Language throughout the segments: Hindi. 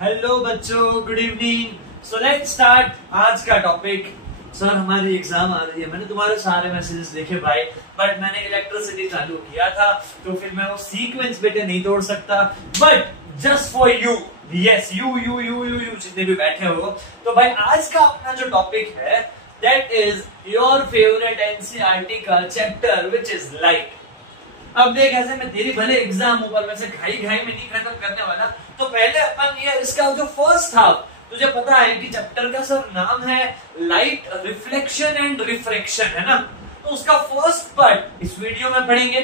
हेलो बच्चों, good evening. So let's start आज का टॉपिक। सर हमारी एग्जाम आ रही है। मैंने तुम्हारे सारे मैसेजेस देखे भाई, बट मैंने इलेक्ट्रिसिटी चालू किया था तो फिर मैं वो सीक्वेंस बेटे नहीं तोड़ सकता। But just for you, yes you जितने भी बैठे हो, तो भाई आज का अपना जो टॉपिक है that is your favourite NCERT का चैप्टर विच इज लाइट। अब देख, ऐसे में तेरी भले एग्जाम ऊपर वैसे घाई में नहीं खत्म करने वाला, तो पहले अपन ये इसका जो फर्स्ट हाफ, तुझे पता है कि चैप्टर का सर नाम है लाइट रिफ्लेक्शन एंड रिफ्रैक्शन, है ना। तो उसका फर्स्ट पार्ट इस वीडियो में पढ़ेंगे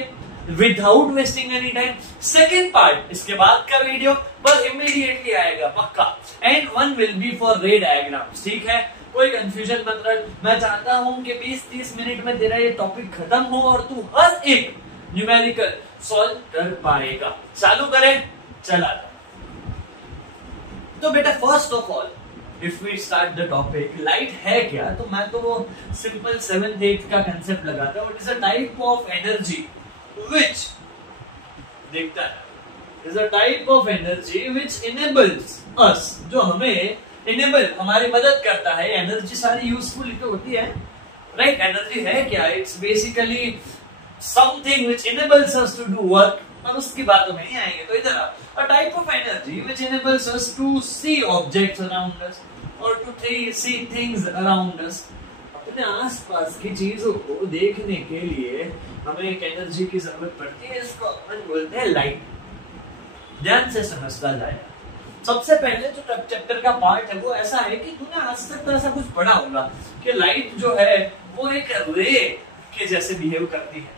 without wasting any time. Second part इसके बाद का वीडियो पर इमीडिएटली आएगा पक्का, and one will be for रे डायग्राम्स। ठीक है, कोई कंफ्यूजन मत रख। मैं चाहता हूं कि 20-30 मिनट में तेरा ये टॉपिक खत्म हो और तू हर एक न्यूमेरिकल सॉल्व कर पाएगा। चालू करें, चला। तो बेटा first of all if we start the topic, light है क्या? तो मैं तो वो सिंपल 7th 8th का कंसेप्ट लगाता हूं। It is a type of energy which, देखता है, is a type of energy which enables us, जो हमें इनेबल, हमारी मदद करता है। एनर्जी सारी यूजफुल तो होती है, राइट? एनर्जी है क्या? It's basically something which enables us to do work, और उसकी बातों में नहीं आएंगे। तो इधर a type of energy which enables us to see objects around us or to see things around us। अपने आसपास की चीजों को देखने के लिए हमें एक एनर्जी की जरूरत पड़ती है, इसको अपन बोलते हैं लाइट। ध्यान से समझता जाए। सबसे पहले जो चैप्टर का पार्ट है वो ऐसा है कि तूने आज तक तो ऐसा कुछ पढ़ा होगा कि लाइट जो है वो एक रे के जैसे बिहेव करती है।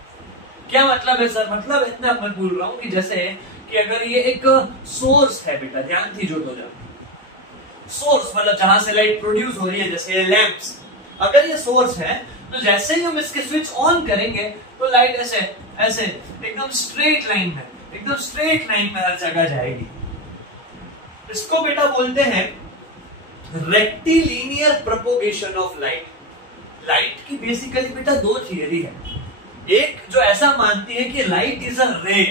क्या मतलब है सर? मतलब इतना मैं बोल रहा हूं कि जैसे कि अगर ये एक सोर्स है बेटा, ध्यान थी जो तो सोर्स मतलब जहां से लाइट प्रोड्यूस हो रही है, जैसे ये लैंप्स, अगर ये सोर्स है तो जैसे ही हम इसके स्विच ऑन करेंगे तो लाइट ऐसे ऐसे एकदम स्ट्रेट लाइन में हर जगह जाएगी। इसको बेटा बोलते हैं rectilinear propagation of light. Light की बेसिकली बेटा दो थियरी है। एक जो ऐसा मानती है कि लाइट इज अ रे,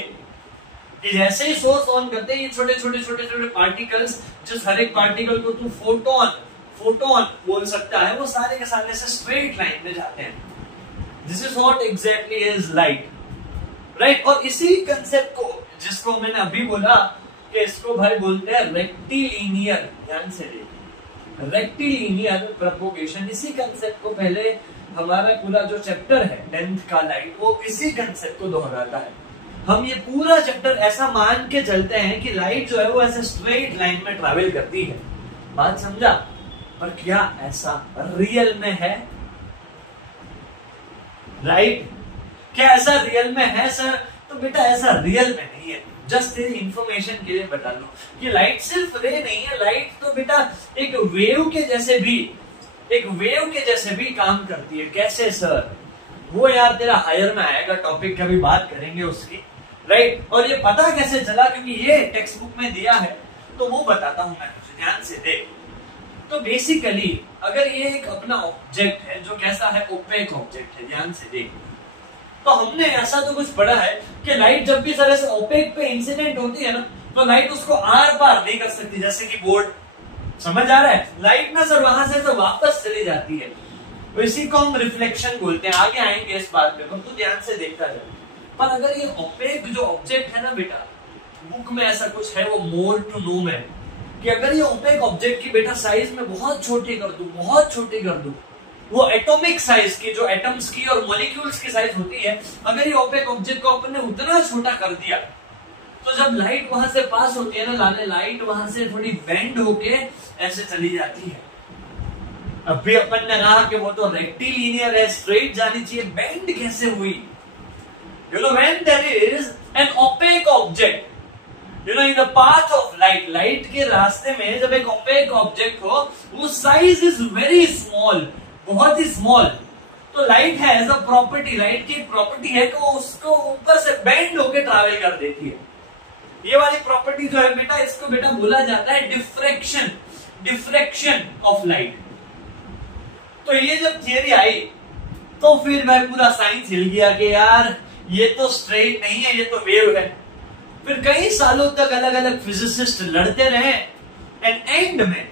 कि जैसे ही सोर्स ऑन करते हैं ये छोटे छोटे पार्टिकल्स, जिस हर एक पार्टिकल को तू फोटोन बोल सकता है, वो सारे के सारे से स्ट्रेट लाइन में जाते हैं। This is what exactly is light, right? और इसी कंसेप्ट को, जिसको मैंने अभी बोला कि इसको भाई बोलते हैं रेक्टिलिनियर, ध्यान से देख, रेक्टिलिनियर प्रोपोगेशन। इसी कंसेप्ट को पहले हमारा पूरा जो चैप्टर है 10th का लाइट, वो इसी कंसेप्ट को दोहराता है। हम ये पूरा चैप्टर ऐसा मान के चलते हैं कि लाइट जो है वो ऐसे स्ट्रेट लाइन में ट्रैवल करती है। बात समझा? पर क्या ऐसा रियल में है? राइट? क्या ऐसा रियल में है सर? तो बेटा ऐसा रियल में नहीं है। जस्ट तेरी इंफॉर्मेशन के लिए बता दो कि लाइट सिर्फ रे नहीं है। लाइट तो बेटा एक वेव के जैसे भी काम करती है। कैसे सर? वो यार तेरा हायर में आएगा टॉपिक, कभी बात करेंगे उसकी, राइट? और ये पता कैसे चला? क्योंकि ये टेक्स्ट बुक में दिया है, तो वो बताता हूं मैं तुझे, ध्यान से देख। तो बेसिकली अगर ये एक अपना ऑब्जेक्ट है जो कैसा है, ओपेक ऑब्जेक्ट है, ध्यान से देख। तो हमने ऐसा तो कुछ पढ़ा है कि लाइट जब भी तरह से ओपेक पे इंसिडेंट होती है ना, तो लाइट उसको आर पार नहीं कर सकती। जैसे कि बोर्ड, समझ आ रहा है? लाइट ना सर वहां से तो वापस चली जाती है, तो इसी को हम रिफ्लेक्शन बोलते हैं। आगे आएंगे इस बात पे, तो ध्यान से देखता जाए। पर अगर ये ओपेक जो ऑब्जेक्ट है ना बेटा, बुक में ऐसा कुछ है, वो मोर टू नो में, कि अगर ये ओपेक ऑब्जेक्ट की बेटा साइज में बहुत छोटी कर दूं, वो एटॉमिक साइज की, जो एटम्स की और मॉलिक्यूल्स की साइज होती है, अगर ये ओपेक ऑब्जेक्ट को अपन ने उतना छोटा कर दिया, तो जब लाइट वहां से पास होती है ना, लाइट वहां से थोड़ी बेंड होके ऐसे चली जाती है। अभी अपन ने कहा कि वो तो रेक्टिलिनियर है, स्ट्रेट जानी चाहिए, बेंड कैसे हुई? You know when there is an opaque object, you know in the path of light, light के रास्ते में जब एक ओपेक ऑब्जेक्ट हो, वो साइज इज वेरी स्मॉल, बहुत ही स्मॉल, तो लाइट है एज अ प्रॉपर्टी, लाइट की प्रॉपर्टी है कि वो उसको ऊपर से बेंड होके ट्रैवल कर देती है। ये वाली प्रॉपर्टी जो है बेटा, इसको बेटा बोला जाता है डिफ्रैक्शन ऑफ लाइट। तो ये जब थियरी आई तो फिर भाई पूरा साइंस हिल गया कि यार ये तो स्ट्रेट नहीं है, ये तो वेव है। फिर कई सालों तक अलग अलग फिजिसिस्ट लड़ते रहे एंड में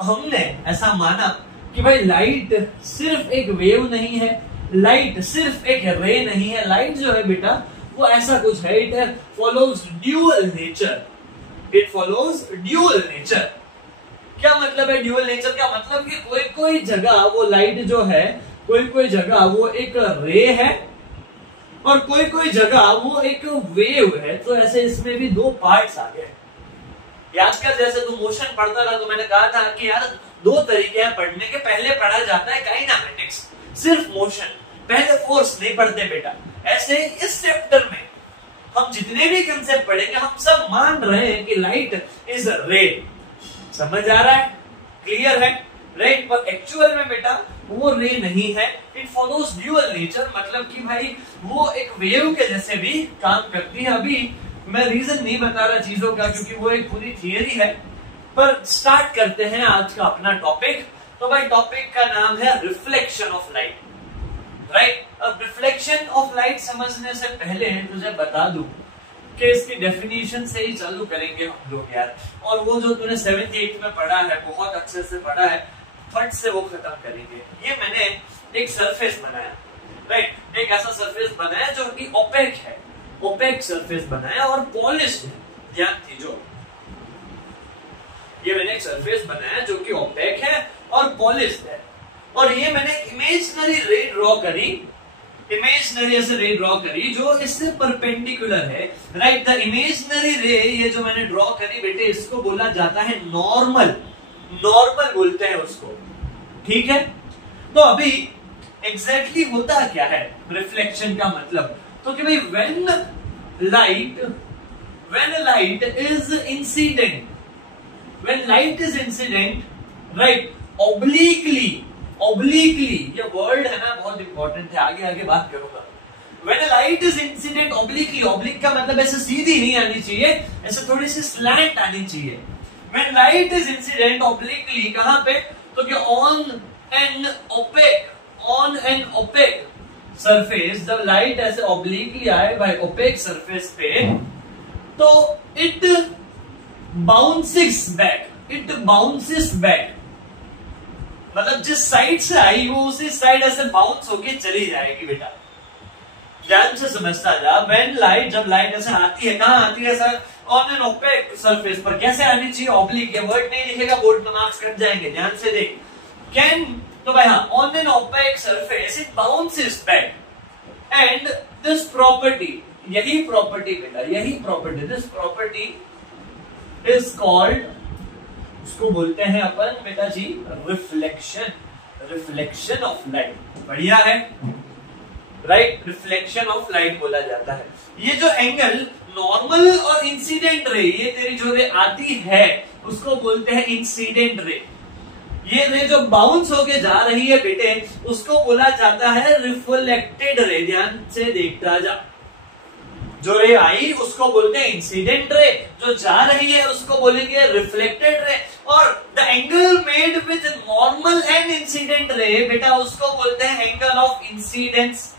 हमने ऐसा माना कि भाई लाइट सिर्फ एक वेव नहीं है, लाइट सिर्फ एक रे नहीं है, लाइट जो है बेटा वो ऐसा कुछ है, it follows dual nature, it follows dual nature. क्या मतलब है ड्यूअल नेचर? क्या मतलब कि कोई कोई जगह वो लाइट जो है, कोई कोई जगह वो एक रे है और कोई कोई जगह वो एक वेव है। तो ऐसे इसमें भी दो पार्ट्स आ गए। याद कर, जैसे तू मोशन पढ़ता था तो मैंने कहा था कि यार दो तरीके हैं पढ़ने के। पहले पढ़ा जाता है काइनेमेटिक्स, सिर्फ मोशन, पहले फोर्स नहीं पढ़ते बेटा। ऐसे इस चैप्टर में हम जितने भी कंसेप्ट पढ़ेंगे हम सब मान रहे हैं कि लाइट इज रे। समझ आ रहा है? क्लियर है? राइट। पर एक्चुअल में बेटा वो रे नहीं है, इट फॉलोज ड्यूअल नेचर, मतलब कि भाई वो एक वेव के जैसे भी काम करती है। अभी मैं रीजन नहीं बता रहा चीजों का क्योंकि वो एक पूरी थियरी है, पर स्टार्ट करते हैं आज का अपना टॉपिक। तो भाई टॉपिक का नाम है रिफ्लेक्शन ऑफ लाइट, राइट। अब रिफ्लेक्शन ऑफ लाइट समझने से पहले तुझे बता दूं कि इसकी डेफिनेशन से ही चालू करेंगे हम लोग यार। और वो जो तूने 7th 8th में पढ़ा है, बहुत अच्छे से पढ़ा है, फट से वो खत्म करेंगे। ये मैंने एक सरफेस बनाया, राइट, एक ऐसा सरफेस बनाया जो कि ओपेक है, ओपेक सरफेस बनाया और पॉलिश्ड है। ध्यान दीजिए, ये मैंने एक सरफेस बनाया जो कि ओपेक है और पॉलिश्ड है। और ये मैंने इमेजिनरी रे ड्रॉ करी, इमेजिनरी ऐसे रे ड्रॉ करी जो इससे परपेंडिकुलर है, राइट। द इमेजिनरी रे, ये जो मैंने ड्रॉ करी बेटे, इसको बोला जाता है नॉर्मल, नॉर्मल बोलते हैं उसको, ठीक है। तो अभी एग्जैक्टली होता क्या है रिफ्लेक्शन का मतलब? तो कि भाई when light is incident, when light is incident, right, obliquely, obliquely, ये वर्ड है ना बहुत इंपॉर्टेंट है, आगे आगे बात करूंगा। When light is incident obliquely, oblique का मतलब ऐसे सीधी नहीं आनी चाहिए, ऐसे थोड़ी सी स्लैंट आनी चाहिए। When light is incident obliquely, कहां पे? तो कि ऑन एन ओपेक सरफेस, जब लाइट ऐसे ऑब्लिकली आए भाई ओपेक सरफेस पे, तो it bounces back, it bounces back, मतलब जिस साइड से आई वो उसी साइड ऐसे बाउंस होके चली जाएगी बेटा। ध्यान से समझता जा। व्हेन लाइट, जब लाइट ऐसे आती है, कहां आती है sir? On an opaque surface पर। कैसे आनी चाहिए? ऑब्लिक। ये वर्ड नहीं लिखेगा बोर्ड पे, मार्क्स कट जाएंगे, ध्यान से देख। कैन, तो भाई हाँ, on an opaque surface it bounces back and this property, यही प्रॉपर्टी बेटा, यही property, this property is called, उसको बोलते हैं अपन बेटा जी रिफ्लेक्शन, रिफ्लेक्शन ऑफ लाइट। बढ़िया है, राइट, रिफ्लेक्शन ऑफ लाइट बोला जाता है। ये जो एंगल नॉर्मल और इंसिडेंट रे, ये तेरी जो रे आती है उसको बोलते हैं इंसिडेंट रे। ये रे जो बाउंस होके जा रही है बेटे उसको बोला जाता है रिफ्लेक्टेड रे। ध्यान से देखता जा, जो रे आई उसको बोलते हैं इंसिडेंट रे, जो जा रही है उसको बोलेंगे रिफ्लेक्टेड रे, और the angle made with normal and incident ray बेटा उसको बोलते हैं एंगल ऑफ इंसिडेंस।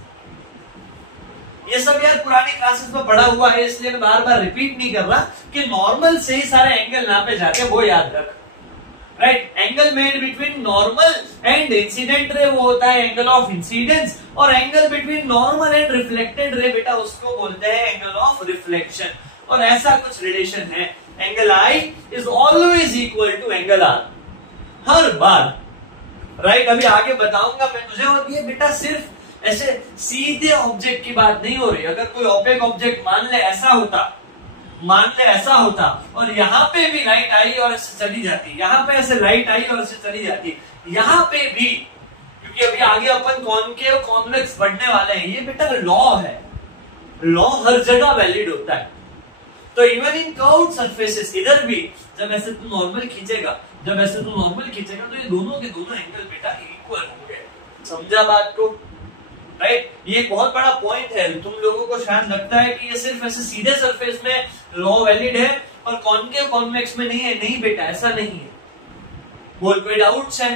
ये सब यार पुरानी क्लासेस में पढ़ा हुआ है, इसलिए मैं बार बार रिपीट नहीं कर रहा कि नॉर्मल से ही सारे एंगल नापे जाते हैं, वो याद रख, right. Angle made between normal and incident ray वो होता है एंगल ऑफ इंसिडेंस, और angle between normal and reflected ray बेटा उसको बोलते हैं एंगल ऑफ रिफ्लेक्शन। और ऐसा कुछ रिलेशन है, angle i is always equal to angle r, हर बार, राइट। अभी आगे बताऊंगा मैं तुझे। और ये बेटा सिर्फ ऐसे सीधे ऑब्जेक्ट की बात नहीं हो रही। अगर कोई ओपेक ऑब्जेक्ट मान ले ऐसा होता, मान ले ऐसा होता, और यहाँ पे भी लाइट आई और ऐसे चली जाती, यहाँ पे ऐसे लाइट आई और ऐसे चली जाती, यहाँ पे भी, क्योंकि अभी आगे अपन कॉनकेव कॉन्वेक्स पढ़ने वाले हैं, ये बेटा लॉ है, लॉ हर जगह वैलिड होता है। तो इवन इन कर्व्ड सरफेसेस, इधर भी जब ऐसे तू नॉर्मल खींचेगा, जब ऐसे तू नॉर्मल खींचेगा तो ये दोनों के दोनों एंगल बेटा इक्वल होंगे। समझा बात को, राइट। ये एक बहुत बड़ा पॉइंट है, तुम लोगों को शायद लगता है कि ये सिर्फ ऐसे सीधे सरफेस में लॉ वैलिड है और कॉनकेव कॉन्वेक्स में नहीं है। नहीं बेटा, ऐसा नहीं है। बोल, कोई डाउट्स है?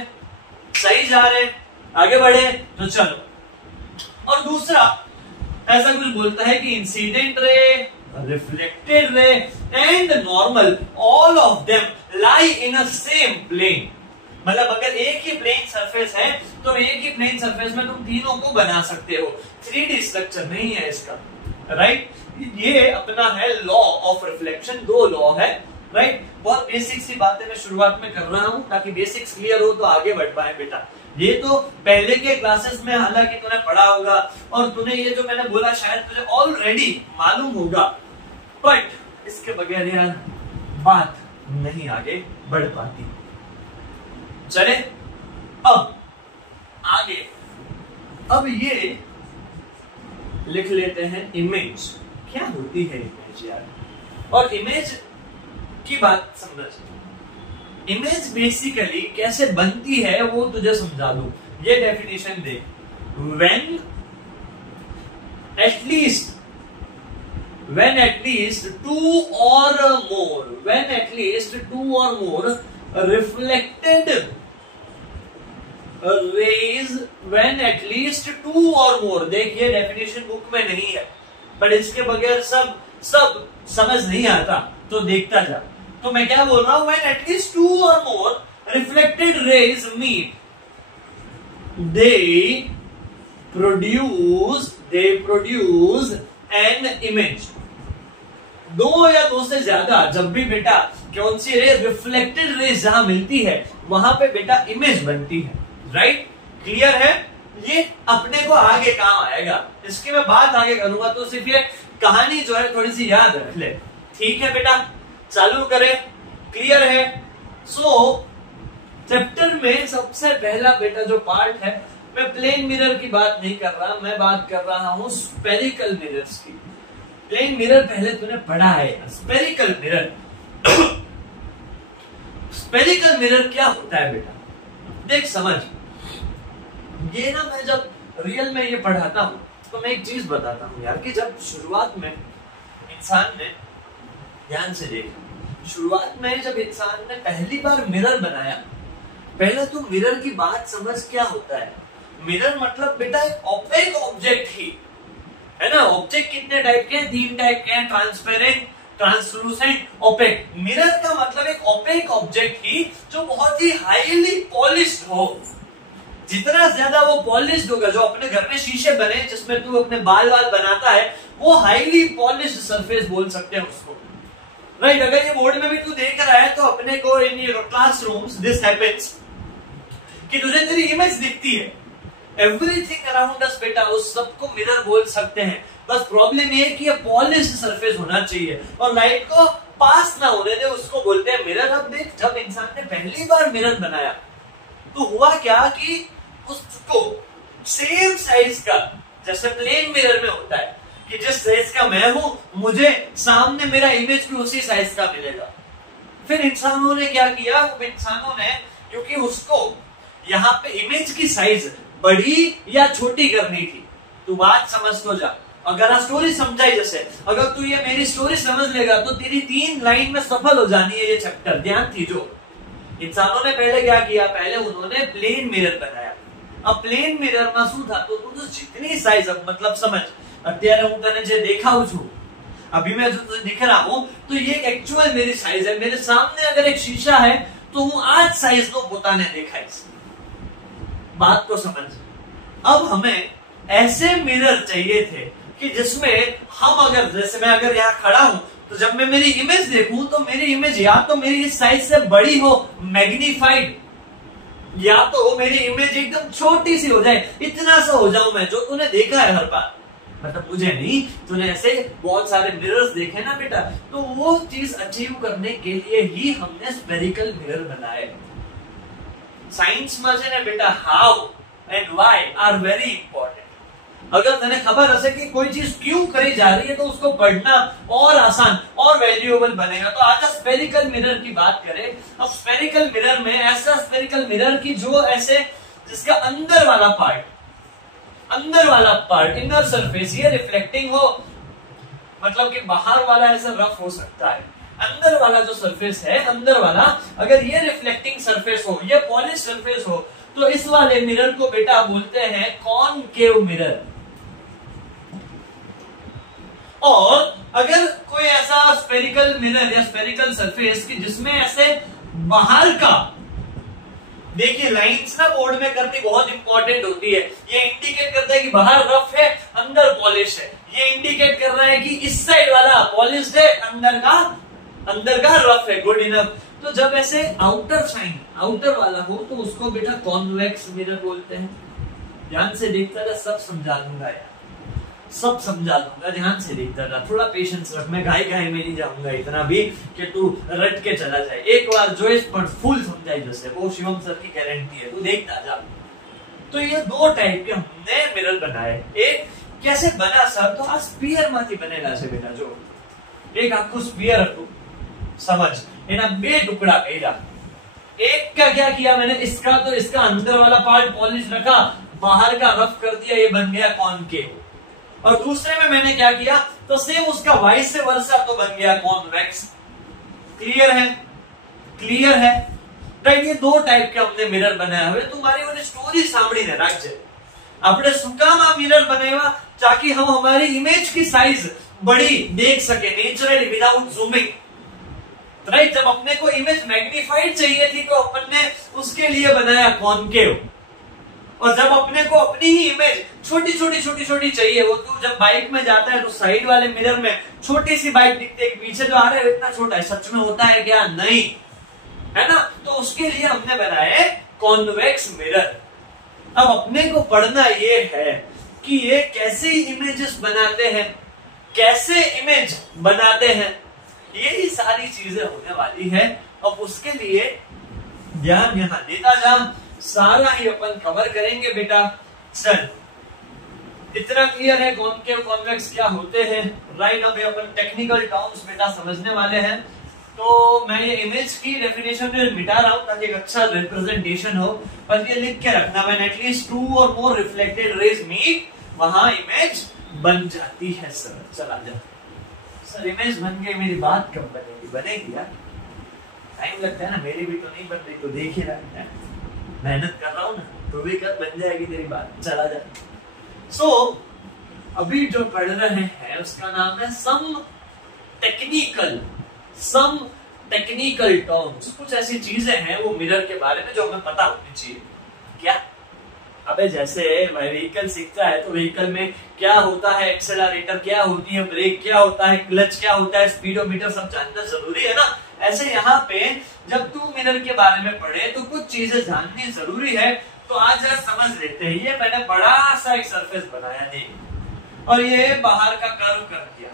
सही जा रहे, आगे बढ़े तो चलो। और दूसरा ऐसा कुछ बोलता है कि incident ray, reflected ray and normal, all of them lie in a same plane। मतलब अगर एक ही प्लेन सरफेस है तो एक ही प्लेन सरफेस में तुम तीनों को बना सकते हो। 3D स्ट्रक्चर नहीं है इसका, राइट। ये अपना है लॉ ऑफ रिफ्लेक्शन, 2 लॉ है, राइट। बहुत बेसिक सी बातें मैं शुरुआत में कर रहा हूं ताकि बेसिक्स क्लियर हो तो आगे बढ़ पाए बेटा। ये तो पहले के क्लासेस में हालांकि तूने पढ़ा होगा और तूने ये जो मैंने बोला शायद तुझे ऑलरेडी मालूम होगा, बट इसके बगैर यार बात नहीं आगे बढ़ पाती। चले अब आगे, अब ये लिख लेते हैं इमेज। क्या होती है इमेज यार? और इमेज की बात समझ, इमेज बेसिकली कैसे बनती है वो तुझे समझा दूं। ये definition they, when at least 2 or more reflected rays, when at least 2 or more, देखिए डेफिनेशन बुक में नहीं है बट इसके बगैर सब समझ नहीं आता, तो देखता जा। तो मैं क्या बोल रहा हूं, when at least 2 or more reflected rays meet, they produce an image। 2 या 2 से ज्यादा जब भी बेटा कौन सी रे रिफ्लेक्टेड रेज जहां मिलती है वहां पे बेटा इमेज बनती है, राइट। क्लियर है? ये अपने को आगे काम आएगा, इसकी मैं बात आगे करूंगा, तो सिर्फ ये कहानी जो है थोड़ी सी याद रख ले, ठीक है बेटा। चालू करें, क्लियर है? सो चैप्टर में सबसे पहला बेटा जो पार्ट है, मैं प्लेन मिरर की बात नहीं कर रहा, मैं बात कर रहा हूं स्पेरिकल मिरर्स की। प्लेन मिरर पहले तूने पढ़ा है, स्पेरिकल मिरर। स्पेरिकल मिरर क्या होता है बेटा? देख समझ, ये ना मैं जब रियल में ये पढ़ाता हूं तो मैं एक चीज बताता हूं यार, कि जब शुरुआत में इंसान ने, ध्यान से देख, शुरुआत में जब इंसान ने पहली बार मिरर बनाया, पहले तो मिरर की बात समझ क्या होता है। मिरर मतलब बेटा एक ऑपेक ऑब्जेक्ट ही है ना। ऑब्जेक्ट कितने टाइप के हैं? 3 टाइप के हैं, ट्रांसपेरेंट, ट्रांसलूसेंट, ओपेक। मिरर का मतलब एक ओपेक ऑब्जेक्ट ही जो बहुत ही हाईली पॉलिश्ड हो। जितना ज्यादा वो पॉलिश्ड होगा, जो अपने घर में शीशे बने जिसमें तू अपने बाल बनाता है, वो हाईली पॉलिश्ड सरफेस बोल सकते हैं उसको, राइट। अगर ये बोर्ड में भी तू देख रहा है तो अपने को in your classrooms this happens कि तुझे तेरी इमेज दिखती है, एवरीथिंग अराउंड अस बेटा, उस सबको मिरर बोल सकते हैं। बस प्रॉब्लम ये कि ये पॉलिश्ड सरफेस होना चाहिए और लाइट को पास ना होने दे, उसको बोलते हैं मिरर। अब देख, जब इंसान ने पहली बार मिरर बनाया तो हुआ क्या कि उसको सेम साइज का, जैसे प्लेन मिरर में होता है कि जिस साइज का मैं हूं, मुझे सामने मेरा इमेज भी उसी साइज का मिलेगा। फिर इंसानों ने क्या किया? इंसानों ने, क्योंकि उसको यहाँ पे इमेज की साइज बड़ी या छोटी करनी थी, तू बात समझ तो जा। अगर स्टोरी समझाई, जैसे अगर तू ये मेरी स्टोरी समझ लेगा तो तेरी 3 लाइन में सफल हो जानी है ये चैप्टर। ध्यान थी जो इंसानों ने पहले क्या किया, पहले उन्होंने प्लेन मिरर बनाया। अब प्लेन मिरर में शू था, तो जितनी साइज, मतलब समझ, અત્યારે હું તને જે દેખાઉં છું, अभी मैं जो तुझे दिख रहा हूं, तो ये एक्चुअल मेरी साइज है। मेरे सामने अगर एक शीशा है तो हूं आज साइज नो પોતાને દેખાય છે। बात तो समझ। अब हमें ऐसे मिरर चाहिए थे कि जिसमें हम अगर, जैसे मैं अगर यहाँ खड़ा हूं तो जब मैं मेरी इमेज देखूं तो मेरी इमेज या तो मेरी इस साइज से बड़ी हो, मैग्नीफाइड, या तो मेरी इमेज एकदम छोटी सी हो जाए, इतना सा हो जाऊं मैं, जो तूने देखा है हर बार। मतलब मुझे नहीं, तूने ऐसे बहुत सारे मिरर्स देखे ना बेटा, तो वो चीज अचीव करने के लिए ही हमने स्पेरिकल मिरर बनाए। साइंस में है ना बेटा, how and why are very important. अगर तने खबर हसे कि कोई चीज क्यों करी जा रही है तो उसको पढ़ना और आसान और वैल्यूएबल बनेगा। तो आज स्पेरिकल मिरर की बात करें। अब स्पेरिकल मिरर में ऐसा स्पेरिकल मिरर की जो ऐसे, जिसका अंदर वाला पार्ट इनर सरफेस ये रिफ्लेक्टिंग हो, मतलब कि बाहर वाला ऐसा रफ हो सकता है, अंदर वाला जो सरफेस है, अंदर वाला अगर ये रिफ्लेक्टिंग सरफेस हो, ये पॉलिश सरफेस हो, तो इस वाले मिरर को बेटा बोलते हैं कॉनकेव मिरर। और अगर कोई ऐसा स्फेरिकल मिरर या स्फेरिकल सरफेस की जिसमें ऐसे बाहर का, देखिए लाइंस ना बोर्ड में करनी बहुत इंपॉर्टेंट होती है। ये इंडिकेट करता है कि बाहर रफ है, अंदर पॉलिश है। ये इंडिकेट कर रहा है कि इस साइड वाला पॉलिश है, अंदर का रफ है, गुड इनफ। तो जब ऐसे आउटर साइन आउटर वाला हो तो उसको बेटा कॉन्वेक्स मिरर बोलते हैं। ध्यान से देखता रहा, सब समझा दूंगा यार, सब समझा दूंगा, ध्यान से देखता रहा, थोड़ा पेशेंस रख। मैं घाई में नहीं जाऊंगा इतना भी कि तू रट के चला जाए। एक बार जो इस पर फुल समझाई जैसे वो शिवम सर की गारंटी है, तू देखता जा। तो ये दो टाइप के हमने मिरर बनाए। एक कैसे बना सर, तो आ स्पीयर माथी बनेला छे बेटा। जो एक आखू स्पीयर हतुं, समझ, एना बे टुकड़ा कर्या। एक का क्या किया मैंने, इसका तो इसका अंदर वाला पार्ट पॉलिश रखा, बाहर का रफ कर दिया, ये बन गया कॉनकेव। और दूसरे में मैंने क्या किया, तो सेम उसका वाइस से वर्सा तो बन गया कॉन्वेक्स। क्लियर है, क्लियर है राइट। ये दो टाइप के हमने मिरर बनाया हुए। तुम्हारी वो स्टोरी સાંભળીને રાખજે। આપણે શું કામ આ મિરર બનાવ્યા, ताकि हम हमारी इमेज की साइज बड़ी देख सके नेचुरली विदाउट जूमिंग, राइट। जब अपने को इमेज मैग्नीफाइड चाहिए थी तो अपन ने उसके लिए बनाया कॉनकेव। और जब अपने को अपनी ही इमेज छोटी छोटी चाहिए, वो तो जब बाइक में जाता है तो साइड वाले मिरर में छोटी सी बाइक दिखती है, पीछे जो आ रहा है इतना छोटा है, सच में होता है क्या, नहीं है ना। तो उसके लिए हमने बनाए कॉन्वेक्स मिरर। अब अपने को पढ़ना ये है कि ये कैसे इमेजेस बनाते हैं, कैसे इमेज बनाते हैं, ये सारी चीजें होने वाली है। अब उसके लिए ध्यान यहां देता जा, सारा ही अपन कवर करेंगे बेटा। चल इतना क्लियर है कॉनकेव कॉन्वेक्स क्या होते हैं, राइट। अब अपन टेक्निकल टर्म्स बेटा समझने वाले हैं। तो मैं ये इमेज की डेफिनेशन में मिटा रहा हूं ताकि एक अच्छा रिप्रेजेंटेशन हो, पर ये लिख के रखना, व्हेन एटलीस्ट 2 और मोर रिफ्लेक्टेड रेज मीट, वहां इमेज बन जाती है। सर चला जा सर, इमेज बन गई, मेरी बात कब बनेगी, बनेगी यार, टाइम लगता है ना, मेरी भी तो नहीं बन रही, तो देख ही रहा है, मेहनत कर रहा हूं ना, तो भी कर बन जाएगी तेरी बात, चला जा। सो अभी जो पढ़ रहे हैं उसका नाम है सम टेक्निकल टर्म्स। कुछ ऐसी चीजें हैं वो मिरर के बारे में जो हमें पता होनी चाहिए। क्या, अबे जैसे व्हीकल सीखता है तो व्हीकल में क्या होता है, एक्सेलरेटर क्या होती है, ब्रेक क्या होता है, क्लच क्या होता है, स्पीडोमीटर सब जानना जरूरी है ना। ऐसे यहाँ पे जब तू मिरर के बारे में पढ़े तो कुछ चीजें जाननी जरूरी है। तो आज जरा समझ लेते हैं। ये मैंने बड़ा सा एक सरफेस बनाया, देख, और ये बाहर का कर्व कर दिया,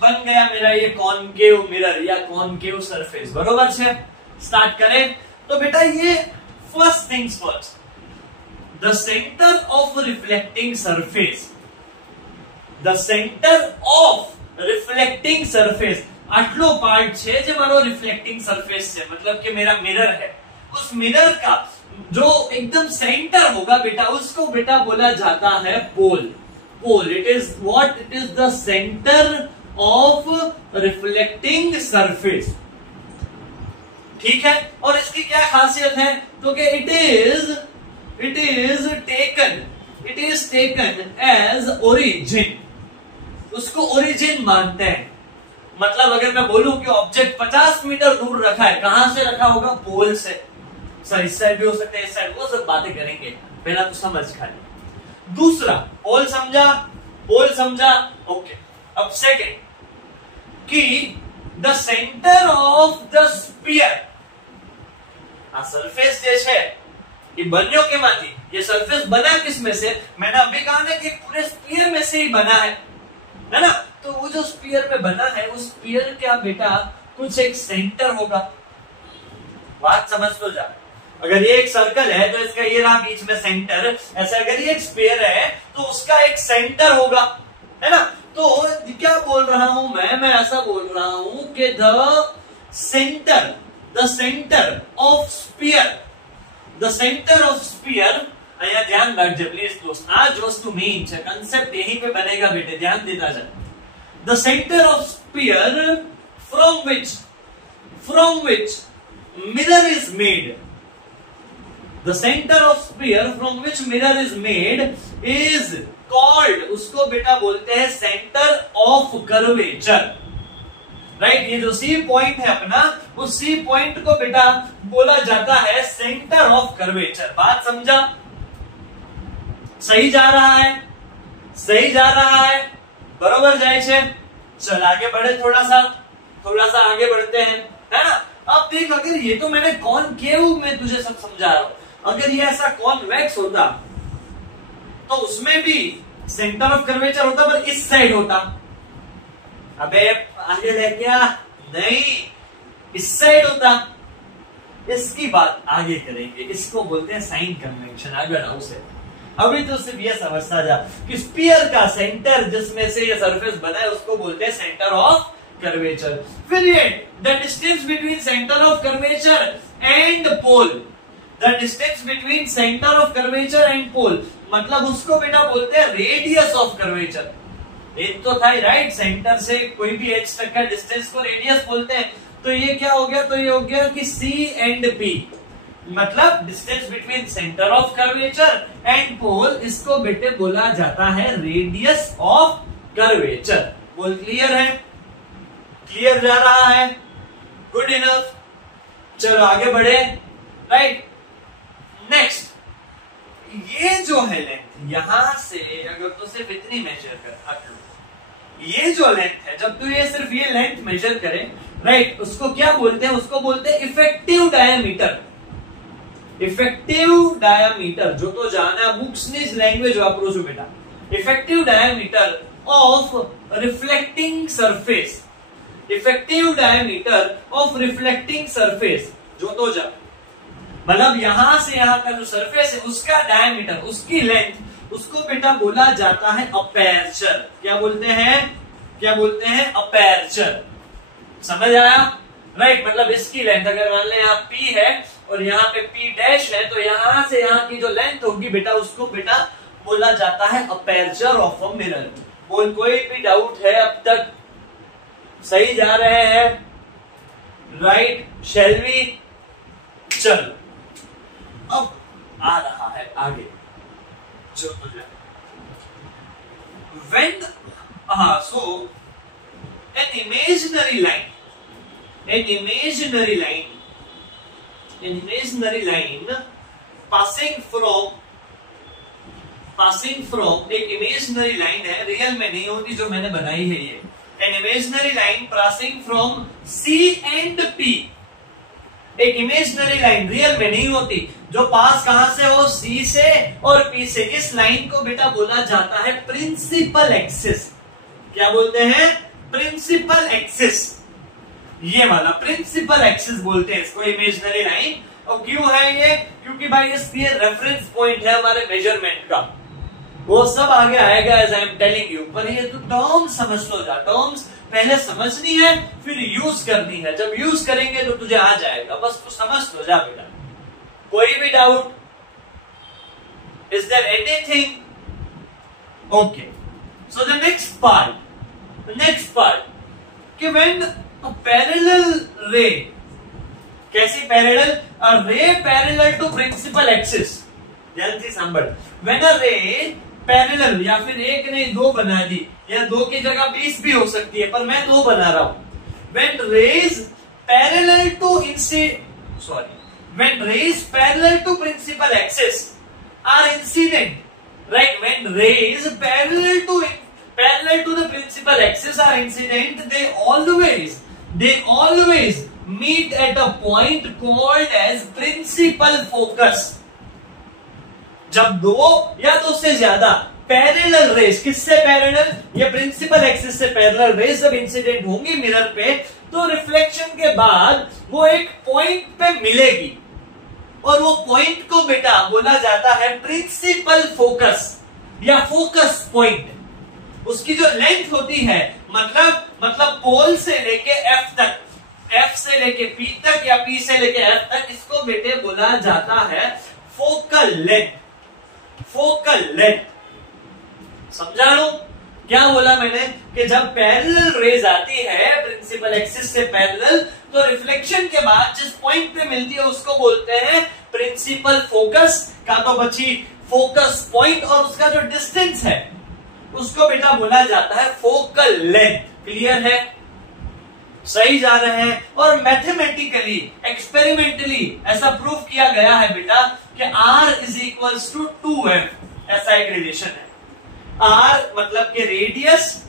बन गया मेरा ये कॉनकेव मिरर या कॉनकेव सरफेस, बरोबर है। स्टार्ट करें तो बेटा ये first things first, the centre of reflecting surface, the centre of reflecting surface आटलो पार्ट है जो मारो रिफ्लेक्टिंग सरफेस है, मतलब कि मेरा मिरर है। उस मिरर का जो एकदम सेंटर होगा बेटा, उसको बेटा बोला जाता है pole. Pole, it is what, it is the centre of reflecting surface, ठीक है। और इसकी क्या खासियत है, तो कि it is taken as origin, उसको ओरिजिन मानते हैं। मतलब अगर मैं बोलूं कि ऑब्जेक्ट 50 मीटर दूर रखा है, कहां से रखा होगा, पोल से। सर इस साइड भी हो सकता है, इस साइड, वो सब बातें करेंगे, पहला तो समझ खाली। दूसरा पोल समझा, ओके। अब सेकेंड कि the centre of the sphere, आ सरफेस जैसे ये बन्यो के माथी, ये सरफेस बना किस में से, मैंने अभी कहा ना कि पूरे स्फीयर में से ही बना है ना। तो वो जो स्फीयर में बना है, उस स्फीयर का बेटा कुछ एक सेंटर होगा, बात समझ तो जा। अगर ये एक सर्कल है तो इसका ये रहा बीच में सेंटर, ऐसा अगर ये एक स्फीयर है तो उसका एक सेंटर होगा, है ना। तो क्या बोल रहा हूं मैं ऐसा बोल रहा हूं कि द सेंटर ऑफ स्फीयर, અહીંયા ધ્યાન રાખજે પ્લીઝ દોસ્ત, આ જ વસ્તુ મેઇન છે, કન્સેપ્ટ यहीं पे बनेगा बेटे, ध्यान देता जा। The centre of sphere from which mirror is made, the center of sphere from which mirror is made is called, उसको बेटा बोलते हैं सेंटर ऑफ कर्वेचर, राइट। ये जो सी पॉइंट है अपना, उस सी पॉइंट को बेटा बोला जाता है सेंटर ऑफ कर्वेचर। बात समझा? सही जा रहा है, सही जा रहा है, बरोबर जाए छे। चल आगे बढ़े, थोड़ा सा आगे बढ़ते हैं, है ना। अब देख, अगर ये तो मैंने कॉनकेव में तुझे सब समझा रहा हूं, अगर ये ऐसा कॉन्वेक्स होता तो उसमें भी सेंटर ऑफ कर्वेचर होता, पर इस साइड होता। अबे आगे ले क्या, नहीं, इस साइड होता। इसकी बात आगे करेंगे, इसको बोलते हैं साइन कन्वेंशन। आगे आओ से, अभी तो सिर्फ ये समझता जा कि स्फीयर का सेंटर जिसमें से ये सरफेस बना है उसको बोलते हैं सेंटर ऑफ कर्वेचर। फिर ये the distance between centre of curvature and pole, the distance between centre of curvature and pole, मतलब उसको बेटा बोलते हैं रेडियस ऑफ कर्वेचर। एक तो था राइट, सेंटर से कोई भी एज तक का डिस्टेंस को रेडियस बोलते हैं। तो ये क्या हो गया, तो ये हो गया कि सी एंड पी, मतलब distance between centre of curvature and pole, इसको बेटे बोला जाता है रेडियस ऑफ कर्वेचर। बोल क्लियर है? क्लियर जा रहा है? Good enough. चलो आगे बढ़े, राइट। नेक्स्ट, ये जो है लेंथ, यहां से अगर तो सिर्फ इतनी मेजर कर, ये जो लेंथ है, जब तू ये सिर्फ ये लेंथ मेजर करे, राइट, उसको क्या बोलते हैं? उसको बोलते हैं इफेक्टिव डायामीटर। इफेक्टिव डायामीटर जो तो जाना बुक्स ने लैंग्वेज वापरो छो बेटा। Effective diameter of reflecting surface, effective diameter of reflecting surface जो तो जा, मतलब यहां से यहां का जो सरफेस है उसका डायमीटर, उसकी लेंथ, उसको बेटा बोला जाता है अपर्चर। क्या बोलते हैं? क्या बोलते हैं? अपर्चर। समझ आया? राइट, मतलब इसकी लेंथ अगर मान लें यहाँ P है और यहाँ पे P डैश है, तो यहां से यहाँ की जो लेंथ होगी बेटा, उसको बेटा बोला जाता है अपर्चर ऑफ अ मिरर। बोल, कोई भी डाउट है अब तक? सही जा रहे हैं, राइट? Shall we? चलो अब आ रहा है आगे, जो when so an imaginary line passing from एक इमेजिनरी लाइन है, रियल में नहीं होती जो मैंने बनाई है ये। an imaginary line passing from C and P, एक इमेजिनरी लाइन रियल में नहीं होती जो पास कहां से हो, सी से और पी से। इस लाइन को बेटा बोला जाता है प्रिंसिपल एक्सिस। क्या बोलते हैं? Principal axis. ये वाला प्रिंसिपल एक्सिस बोलते हैं इसको, इमेजिनरी लाइन। और क्यों है ये? क्योंकि भाई ये रेफरेंस पॉइंट है हमारे मेजरमेंट का। वो सब आगे आएगा as I am telling you, पर ये तो टर्म्स समझ लो जा। टर्म्स पहले समझनी है, फिर यूज करनी है। जब यूज करेंगे तो तुझे आ जाएगा, बस तू समझ लो जा बेटा। कोई भी doubt? Is there anything? Okay, so the next part कि व्हेन अ पैरेलल रे, कैसी parallel? A ray parallel to principal axis. ध्यान से सांभळ, व्हेन अ रे पैरेलल, या फिर एक नहीं दो बना दी, या दो की जगह 20 भी हो सकती है, पर मैं दो बना रहा हूं। When rays parallel to when rays parallel to principal axis are incident, right? When rays parallel to the principal axis are incident, they always meet at a point called as principal focus. जब दो या तो उससे ज्यादा पैरेलल रेस, किससे पैरेलल? ये प्रिंसिपल एक्सिस से पैरेलल रेस जब इंसिडेंट होंगी मिरर पे, तो रिफ्लेक्शन के बाद वो एक पॉइंट पे मिलेगी, और वो पॉइंट को बेटा बोला जाता है प्रिंसिपल फोकस या फोकस पॉइंट। उसकी जो लेंथ होती है, मतलब पोल से लेके एफ तक, एफ से लेके पी तक या पी से लेके एफ तक, इसको बेटे बोला जाता है फोकल लेंथ। फोकल लेंथ समझा लो? क्या बोला मैंने कि जब पैरेलल रेज आती है प्रिंसिपल एक्सिस से पैरेलल, तो रिफ्लेक्शन के बाद जिस पॉइंट पे मिलती है उसको बोलते हैं प्रिंसिपल फोकस, का तो बची फोकस पॉइंट, और उसका जो डिस्टेंस है उसको बेटा बोला जाता है फोकल लेंथ। क्लियर है? सही जा रहे हैं। और मैथमेटिकली एक्सपेरिमेंटली ऐसा प्रूव किया गया है बेटा कि R is equals to 2f, ऐसा एक रिलेशन है। R मतलब कि radius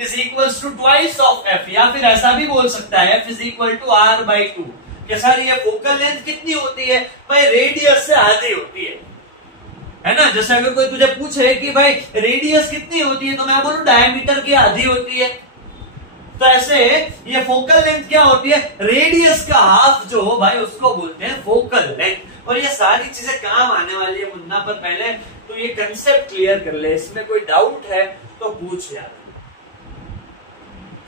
is equals to twice of f, या फिर ऐसा भी बोल सकता है f is equal to R/2। कि सर ये फोकल लेंथ कितनी होती है? भाई रेडियस से आधी होती है ना। जैसे अगर कोई तुझे पूछे कि भाई रेडियस कितनी होती है, तो मैं बोलूं डायमीटर की आधी होती है। तो ऐसे ये फोकल लेंथ क्या होती है? रेडियस का हाफ जो हो भाई उसको बोलते हैं फोकल लेंथ। और ये सारी चीजें काम आने वाली है मुन्ना, पर पहले तो ये कंसेप्ट क्लियर कर ले। इसमें कोई डाउट है तो पूछ यार,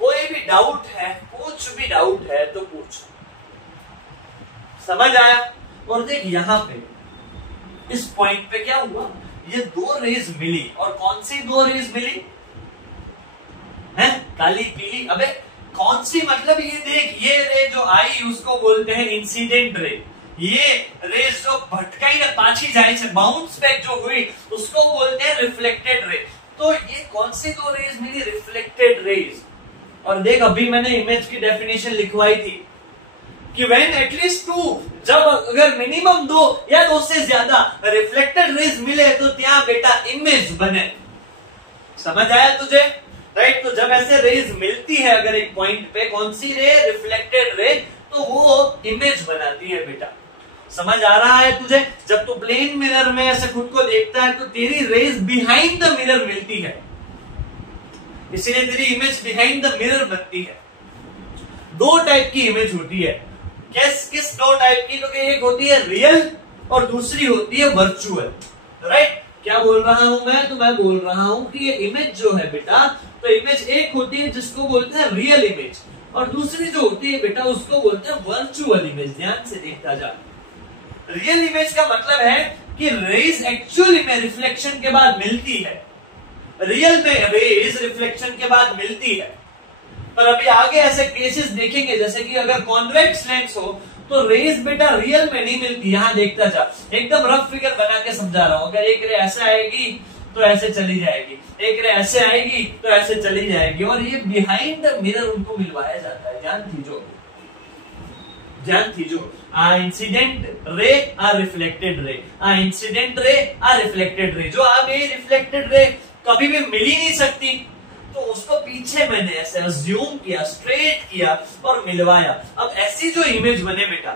कोई भी डाउट है, कुछ भी डाउट है तो पूछ। समझ आया? और देख यहां पे इस पॉइंट पे क्या हुआ, ये दो रेज मिली। और कौन सी दो रेज मिली है? काली पीली। अबे कौन सी मतलब ये देख, ये रे जो आई उसको बोलते हैं इंसिडेंट रे। ये रेज जो भटकाई ना पाछी जाए से बाउंस बैक जो हुई उसको बोलते हैं रिफ्लेक्टेड रे। तो ये कौन सी दो रेज मिली? Reflected raise. और देख अभी मैंने इमेज की डेफिनेशन लिखवाई थी कि व्हेन एटलीस्ट 2, जब अगर मिनिमम 2 या 2 से ज्यादा रिफ्लेक्टेड रेज मिले तो ત્યાં बेटा इमेज बने। समझ आया तुझे? राइट। तो जब ऐसे रेज मिलती है अगर एक पॉइंट पे, कौन सी रे? रिफ्लेक्टेड रे, तो वो इमेज बनाती है बेटा। समझ आ रहा है तुझे? जब तू प्लेन मिरर में ऐसे खुद को देखता है तो तेरी रेज बिहाइंड द मिरर मिलती है, इसीलिए तेरी इमेज बिहाइंड द मिरर बनती है। दो टाइप की इमेज होती है। किस दो टाइप की? तो एक होती है रियल और दूसरी होती है वर्चुअल। राइट। क्या बोल रहा हूं मैं? तो मैं बोल रहा हूं कि ये इमेज जो है बेटा, तो इमेज एक होती है जिसको बोलते हैं रियल इमेज, और दूसरी जो होती है बेटा उसको बोलते हैं वर्चुअल इमेज। ध्यान से देखता जा। रियल इमेज का मतलब है कि रेज एक्चुअली में रिफ्लेक्शन के बाद मिलती है। रियल में रेज रिफ्लेक्शन के बाद मिलती है। पर अभी आगे ऐसे केसेस देखेंगे जैसे कि अगर कॉन्वेक्स लेंस हो तो रेज बेटा रियल में नहीं मिलती। यहां देखता जा, एकदम रफ फिगर बना के समझा रहा हूं। अगर एक रे ऐसे आएगी तो ऐसे चली जाएगी, एक रे ऐसे आएगी तो ऐसे चली जाएगी, और ये बिहाइंड द मिरर उनको मिलवाया जाता है। ध्यान दीजो, ध्यान दीजो। इंसिडेंट रे और रिफ्लेक्टेड रे, इंसिडेंट रे और रिफ्लेक्टेड रे। जो अब ये रिफ्लेक्टेड रे कभी भी मिल ही नहीं सकती, तो उसको पीछे मैंने ऐसे अज्यूम किया, स्ट्रेट किया और मिलवाया। अब ऐसी जो इमेज बने बेटा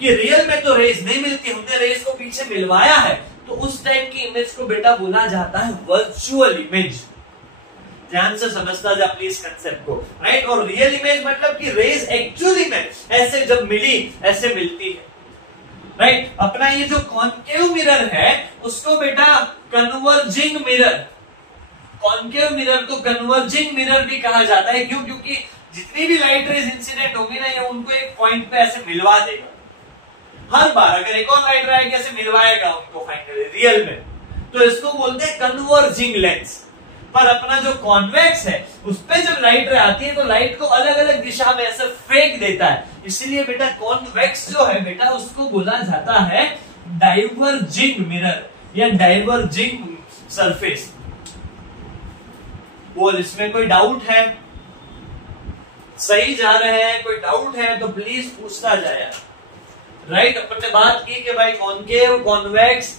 कि रियल में तो रेज नहीं मिलती, हमने रेज को पीछे मिलवाया है, तो उस टाइप की इमेज को बेटा बोला जाता है वर्चुअल इमेज। ध्यान से समझता जा प्लीज कंसेप्ट को। राइट। और रियल इमेज मतलब कि रेज एक्चुअली में ऐसे जब मिली ऐसे मिलती है। राइट। अपना ये जो कॉन्केव मिरर है उसको बेटा कन्वर्जिंग मिरर, कॉन्केव मिरर को कन्वर्जिंग मिरर भी कहा जाता है। क्यों? क्योंकि जितनी भी लाइट रेज इंसिडेंट होगी ना, ये उनको एक पॉइंट पे ऐसे मिलवा देगा। हर बार अगर एक और लाइट आएगी ऐसे मिलवाएगा उनको फाइनली रियल में, तो इसको बोलते हैं कन्वर्जिंग लेंस। पर अपना जो कॉन्वेक्स है उस पे जब लाइट रे आती है तो लाइट को अलग अलग दिशा में ऐसे फेंक देता है, इसलिए बेटा कॉन्वेक्स जो है बेटा उसको बोला जाता है डाइवर्जिंग मिरर या डाइवर्जिंग सरफेस। बोल, इसमें कोई डाउट है? सही जा रहे हैं? कोई डाउट है तो प्लीज पूछता जाए। राइट। अपन ने बात की कि भाई कॉन्केव, कॉन्वेक्स।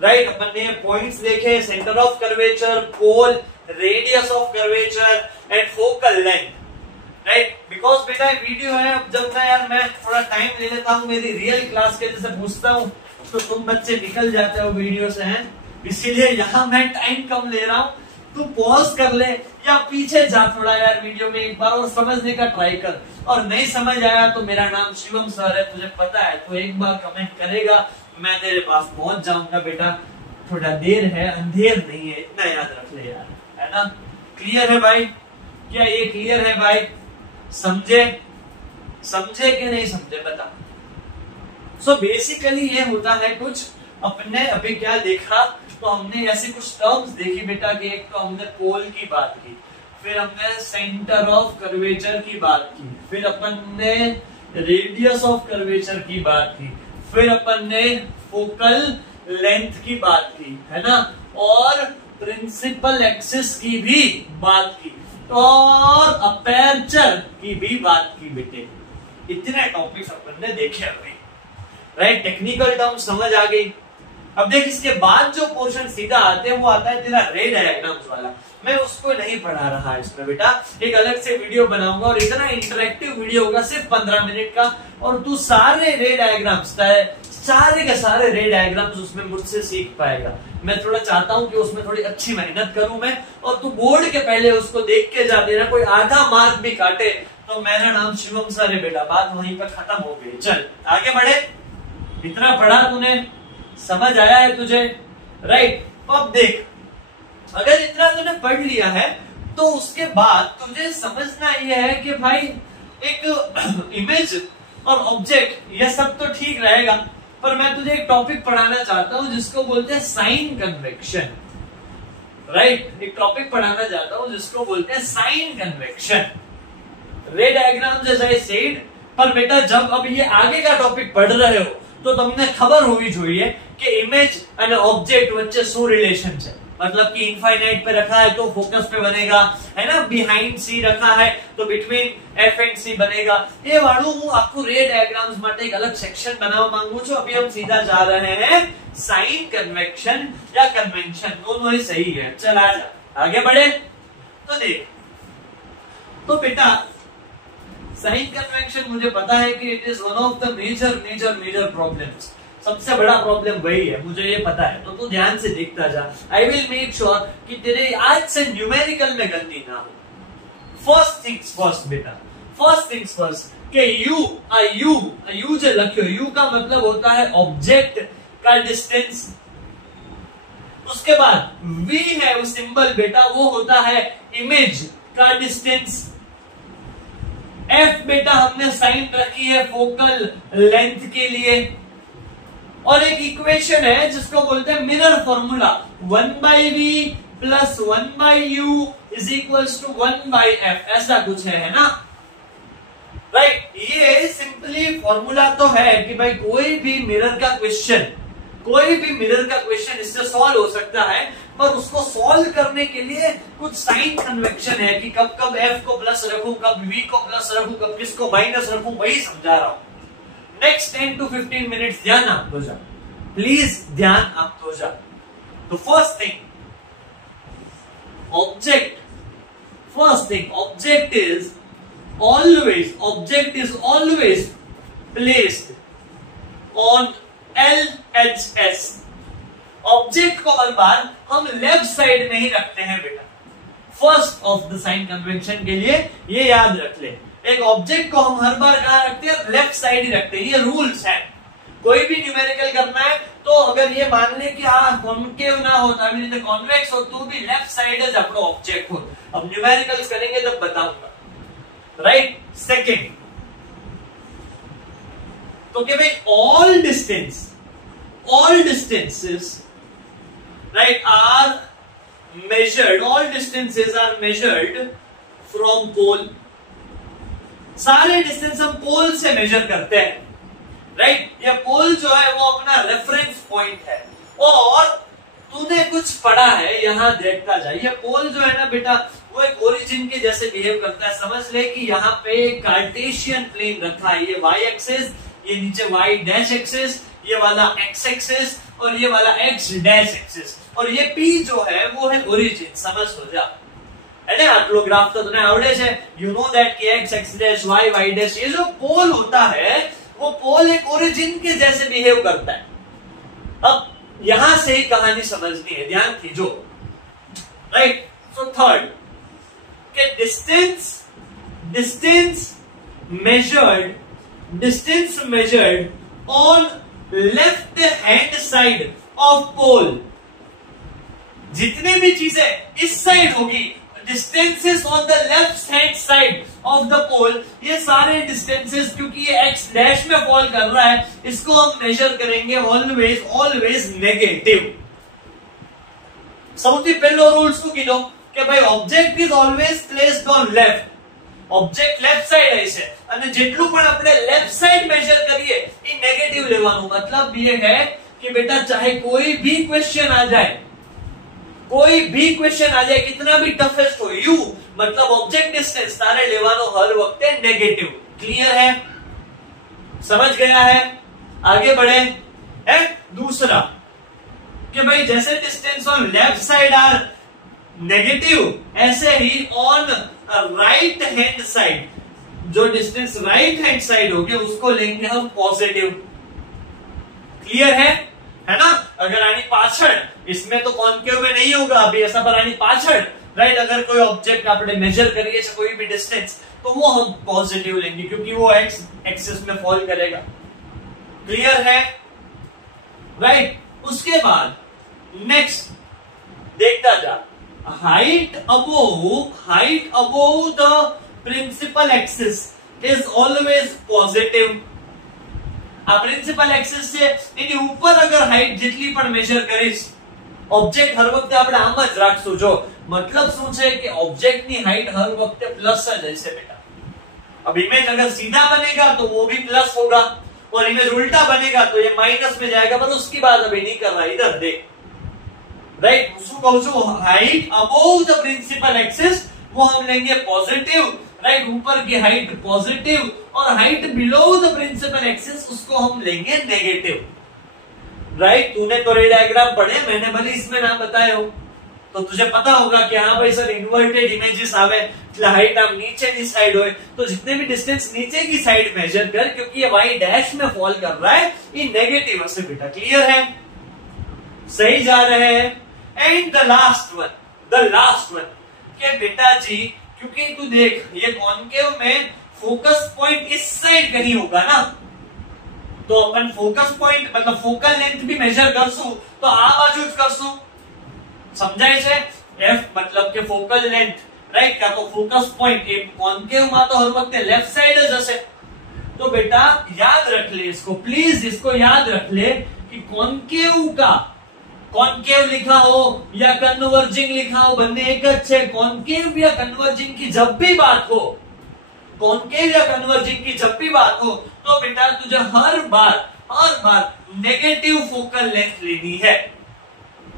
राइट। अपन ने पॉइंट्स देखे, centre of curvature, pole, radius of curvature and focal length. Right. Because बेटा वीडियो है, अब जब ना यार मैं थोड़ा टाइम ले लेता हूँ मेरी रियल क्लास के जैसे पूछता हूँ तो तुम बच्चे निकल जाते हो वीडियो से, हैं, इसीलिए यहाँ मैं टाइम कम ले रहा हूँ। तू पॉज कर ले या पीछे जा थोड़ा यार वीडियो में एक बार और समझने का ट्राई कर। और नहीं समझ आया तो मेरा नाम शिवम सर है, तुझे पता है, तो एक बार कमेंट करेगा, मैं तेरे पास पहुंच जाऊंगा बेटा। थोड़ा देर है, अंधेर नहीं है, इतना याद रख ले यार, है ना। क्लियर है भाई? क्या ये क्लियर है भाई? समझे? समझे कि नहीं समझे बता। सो बेसिकली ये होता है कुछ। अपने अभी क्या देखा, तो हमने ऐसे कुछ टर्म्स देखी बेटा कि एक तो हमने पोल की बात की, फिर हमने सेंटर ऑफ कर्वेचर की बात की, फिर अपन ने रेडियस ऑफ कर्वेचर की बात की, फिर अपन ने फोकल लेंथ की बात की, है ना, और प्रिंसिपल एक्सिस की भी बात की और अपर्चर की भी बात की बेटे। इतने टॉपिक्स अपन ने देखे अभी, राइट। टेक्निकल टर्म समझ आ गई। अब देख इसके बाद जो पोर्शन सीधा आते हैं वो आता है तेरा रे डायग्राम्स वाला। मैं उसको नहीं पढ़ा रहा इसमें बेटा, एक अलग से वीडियो बनाऊंगा और इतना इंटरेक्टिव वीडियो होगा सिर्फ 15 मिनट का, और तू सारे रे डायग्राम्स सारे के सारे रे डायग्राम्स उसमें मुझसे सीख पाएगा। मैं थोड़ा चाहता हूं कि उसमें थोड़ी अच्छी मेहनत करूं मैं, और तू बोर्ड के पहले उसको देख के जा देना। कोई आधा मार्क भी काटे तो मेरा नाम शिवम सर है बेटा, बात वहीं पर खत्म हो गई। चल आगे बढ़े। इतना पढ़ा तूने, समझ आया है तुझे, राइट। अब देख, अगर इतना तूने पढ़ लिया है तो उसके बाद तुझे समझना यह है कि भाई एक इमेज और ऑब्जेक्ट ये सब तो ठीक रहेगा, पर मैं तुझे एक टॉपिक पढ़ाना चाहता हूं जिसको बोलते हैं साइन कन्वेक्शन, राइट। एक टॉपिक पढ़ाना चाहता हूं जिसको बोलते हैं साइन कन्वेक्शन। रे डायग्राम जैसा सेड, पर बेटा जब अब ये आगे का टॉपिक पढ़ रहे हो तो तुमने खबर होगी જોઈએ कि इमेज અને ऑब्जेक्ट वच्चे શું रिलेशन है। मतलब कि इनफाइनाइट पे रखा है तो फोकस पे बनेगा, है ना। बिहाइंड सी रखा है तो बिटवीन एफ एंड सी बनेगा। ये वाळू હું આખું रे डायग्राम्स માટે एक अलग सेक्शन बनावा માંગુ છું। अभी हम सीधा जा रहे हैं साइन कन्वेक्शन या कन्वेंशन, दोनों ही सही है। चल आजा आगे बढ़े। तो देख, तो बेटा साइन कन्वेक्शन मुझे पता है कि it is one of the major problems. सबसे बड़ा प्रॉब्लम वही है, मुझे ये पता है। तो तू ध्यान से देखता जा। आई विल मेक श्योर कि तेरे आज से न्यूमेरिकल में गलती ना हो। फर्स्ट थिंग्स फर्स्ट बेटा, फर्स्ट थिंग्स फर्स्ट कि यू जो लखियो, यू का मतलब होता है ऑब्जेक्ट का डिस्टेंस। उसके बाद वी है वो सिंबल बेटा, वो होता है इमेज का डिस्टेंस। एफ बेटा हमने साइन रखी है फोकल लेंथ के लिए। और एक इक्वेशन है जिसको बोलते हैं mirror formula, 1/v plus 1/u is equals to 1/f, ऐसा कुछ है ना, राइट। ये सिंपली फॉर्मूला तो है कि भाई कोई भी मिरर का क्वेश्चन इससे सॉल्व हो सकता है, पर उसको सॉल्व करने के लिए कुछ साइन कन्वेक्शन है कि कब कब f को प्लस रखूं, कब v को प्लस रखूं, कब किसको माइनस रखूं, वही समझा रहा हूं। नेक्स्ट 10 to 15 मिनट्स ध्यान आप दो जा, प्लीज ध्यान आप दो जा। तो first thing object is always placed on LHS। Object को हर बार हम लेफ्ट साइड में ही रखते हैं बेटा। First of the sign convention के लिए ये याद रख ले, एक ऑब्जेक्ट को हम हर बार कहां रखते हैं, लेफ्ट साइड ही रखते हैं। ये रूल्स है। कोई भी न्यूमेरिकल करना है तो अगर ये मान ले कि कॉन्केव ना हो, कॉन्वेक्स हो, तो भी लेफ्ट साइड है अपना ऑब्जेक्ट हो। अब न्यूमेरिकल्स करेंगे तब बताऊंगा, राइट। सेकेंड तो कि भाई all distances right are measured from pole। सारे डिस्टेंस हम पोल से मेजर करते हैं, राइट। ये पोल जो है वो अपना रेफरेंस पॉइंट है। और तूने कुछ पढ़ा है, यहां देखता जा। ये पोल जो है ना बेटा, वो एक ओरिजिन के जैसे बिहेव करता है। समझ ले कि यहाँ पे कार्टेशियन प्लेन रखा है, ये y एक्सिस, ये नीचे y डैश एक्सिस, ये वाला x एक्सिस और ये वाला x डैश एक्सिस, और ये p जो है वो है ओरिजिन। समझ हो जा, है ना। आटलो ग्राफ तो तुम्हें आवड़े है। यू नो दैट कि x x dash y dash, ये जो पोल होता है वो पोल एक ओरिजिन के जैसे बिहेव करता है। अब यहां से ही कहानी समझनी है, ध्यान दीजो, राइट। सो थर्ड के distance measured on left hand side of pole। जितने भी चीजें इस साइड होगी, distances on the left hand side of the pole, ये सारे डिस्टेंसेस, क्योंकि ये x डैश में फॉल कर रहा है, इसको हम मेजर करेंगे ऑलवेज नेगेटिव। સૌથી પહેલો રૂલ શું કીધો કે ભાઈ object is always placed on left. Object left side હશે અને જેટલું પણ આપણે લેફ્ટ સાઈડ મેજર કરીએ એ નેગેટિવ લેવાનું। मतलब ये है कि बेटा चाहे कोई भी क्वेश्चन आ जाए, कोई भी क्वेश्चन आ जाए, कितना भी टफेस्ट हो, यू मतलब ऑब्जेक्ट डिस्टेंस तारे लेवानो हर वक्त नेगेटिव। क्लियर है, समझ गया है? आगे बढ़े। दूसरा कि भाई जैसे distance on left side are negative, ऐसे ही ऑन राइट हैंड साइड जो डिस्टेंस राइट हैंड साइड हो गया उसको लेंगे हम पॉजिटिव। क्लियर है ना? अगर आनी पाछड़, इसमें तो कॉन्केव में नहीं होगा अभी ऐसा, पर आनी पाछड़, राइट, अगर कोई ऑब्जेक्ट आपने मेजर करिए कोई भी डिस्टेंस तो वो हम पॉजिटिव लेंगे क्योंकि वो एक्स एक्सिस में फॉल करेगा। क्लियर है? राइट। उसके बाद नेक्स्ट देखता जा, height above the principal axis is always positive. आ प्रिंसिपल एक्सिस से એની ઉપર અગર હાઈટ જેટલી પણ મેજર કરીશ, ઓબ્જેક્ટ હર વખતે આપણે આમ જ રાખશું। જો मतलब શું છે કે ऑब्जेक्ट ની हाइट हर वक्त प्लस જ હશે बेटा। अब इमेज अगर सीधा बनेगा तो वो भी प्लस होगा और इमेज उल्टा बनेगा तो ये माइनस में जाएगा, पर उसकी बात अभी नहीं कर रहा, इधर देख। राइट, શું કહું છું, height above the principal axis वो हम लेंगे पॉजिटिव। राइट, ऊपर की हाइट पॉजिटिव और height below the principal axis उसको हम लेंगे नेगेटिव। राइट, तूने तो रे डायग्राम पढ़े, मैंने भले इसमें ना बताए हो तो तुझे पता होगा कि हाँ भाई सर इन्वर्टेड इमेजेस आवे એટલે हाइट આમ नीचे साइड हो, तो जितने भी डिस्टेंस नीचे की साइड मेजर कर, क्योंकि ये y डैश में फॉल कर रहा है, ये नेगेटिव से बेटा। क्लियर है? सही जा रहे हैं। एंड द लास्ट वन के बेटा जी, क्योंकि तू देख ये कॉन्केव में फोकस पॉइंट इस साइड कहीं होगा ना, तो अपन फोकस पॉइंट मतलब फोकल लेंथ भी मेजर करसू तो आ बाजू ज करसू। समझाय छे? एफ मतलब के फोकल लेंथ, राइट, का तो फोकस पॉइंट ये कॉन्केव में तो हर वक्त लेफ्ट साइड ज हशे। तो बेटा याद रख ले इसको, प्लीज इसको याद रख ले कि कॉन्केव का, कॉन्केव लिखा हो या कन्वर्जिंग लिखा हो, बन्ने एक ज छे। कॉन्केव या कन्वर्जिंग की जब भी बात हो, कॉन्केव या कन्वर्जिंग की जब भी बात हो तो बेटा तुझे हर बार नेगेटिव फोकल लेंथ लेनी है,